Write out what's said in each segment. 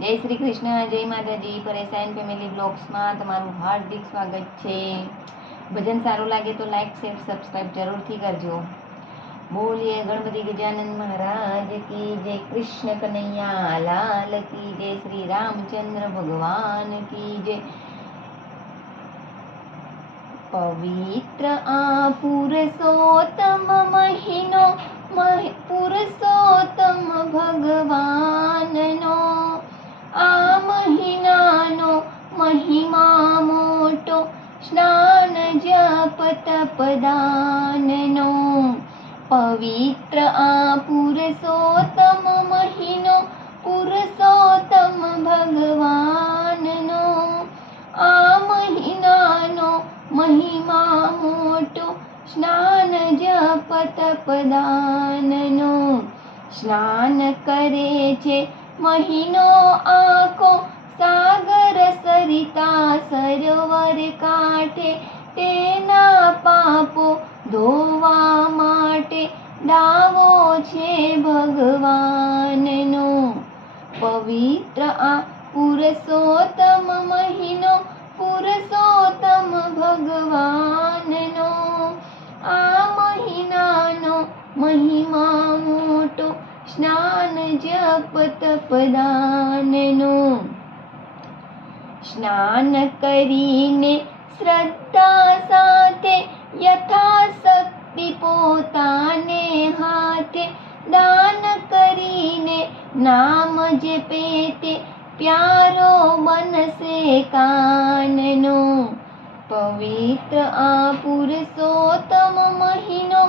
જય શ્રી કૃષ્ણ, જય માતાજી. પરેશાન ફેમિલી બ્લોગ્સમાં તમારું હાર્દિક સ્વાગત છે. ભજન સારું લાગે તો લાઈક શેર સબસ્ક્રાઈબ જરૂરથી કરજો. બોલીએ ગણપતિ ગજાનંદ મહારાજ કી જય, કૃષ્ણ કનૈયા લાલ કી જય, શ્રી રામચંદ્ર ભગવાન કી જય. પવિત્ર આ પુરુષોત્તમ મહિનો, પુરુષોત્તમ ભગવાનનો, આ મહિનાનો મહિમા મોટો, સ્નાન જપ તપદાનનો. પવિત્ર આ પુરુષોત્તમ મહિનો, પુરુષોત્તમ ભગવાનનો, આ મહિનાનો મહિમા મોટો, સ્નાન જપ તપદાનનો. સ્નાન કરે છે મહિનો આખો, સાગર સરિતા સરોવર કાંઠે, તેના પાપો ધોવા માટે દાવો છે ભગવાનનો. પવિત્ર આ પુરુષોત્તમ મહિનો, પુરુષોત્તમ ભગવાનનો, આ મહિનાનો મહિમા મોટો, સ્નાન જપ તપદાનનો. સ્નાન કરીને શ્રદ્ધા સાથે, યથાશક્તિ પોતાને હાથે, દાન કરીને નામ જપે તે પ્યારો બનશે કાનનો. પવિત્ર આ પુરુષોત્તમ મહિનો,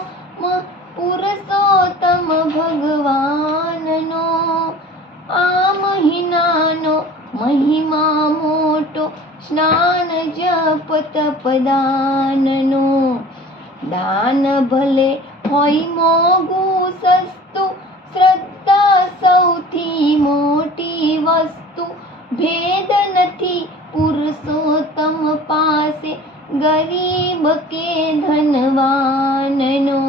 પુરુષોત્તમ ભગવાનનો, આ મહિનાનો મહિમા મોટો, સ્નાન જપ તપદાનનો. દાન ભલે હોય મોંઘું સસ્તું, શ્રદ્ધા સૌથી મોટી વસ્તુ. ભેદ નથી પુરુષોત્તમ પાસે, ગરીબ કે ધનવાનનો.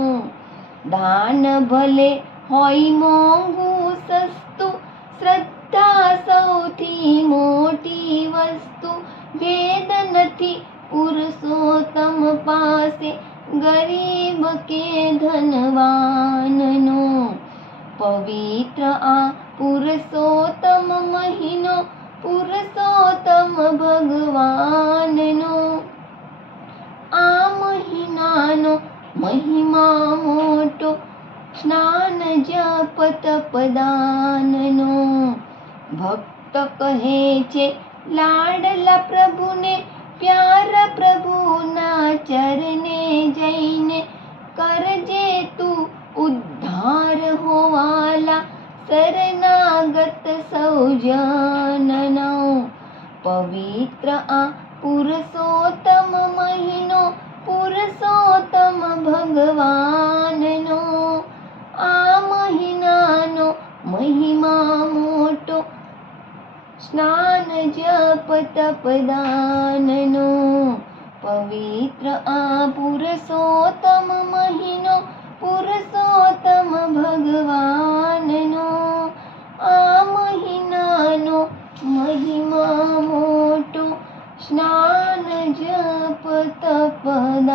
દાન ભલે હોય મોંઘું સસ્તું, શ્રદ્ધા સૌથી મોટી વસ્તુ. ભેદ નથી પુરુષોત્તમ પાસે, ગરીબ કે ધનવાનનો. પવિત્ર આ પુરુષોત્તમ મહિનો, પુરુષોત્તમ ભગવાનનો, આ મહિનાનો મહિમા મોટો, સ્નાન જપ તપદાનનો. ભક્ત કહે છે લાડલા પ્રભુને, પ્યારા પ્રભુના ચરણે જઈને, કરજે તું ઉદ્ધાર હોવાલા, શરણાગત સૌજનનો. પવિત્ર આ પુરુષોત્તમ મહિનો, પુરુષોત્તમ ભગવાનનો, આ મહિનાનો મહિમા મોટો, સ્નાન જપ તપદાનનો. પવિત્ર આ પુરુષોત્તમ મહિનો, પુરુષોત્તમ ભગવાનનો, આ મહિનાનો મહિમા મોટો, સ્નાન જપ તપદાનનો.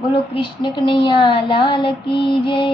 બોલો કૃષ્ણ કનૈયા લાલ કી જય.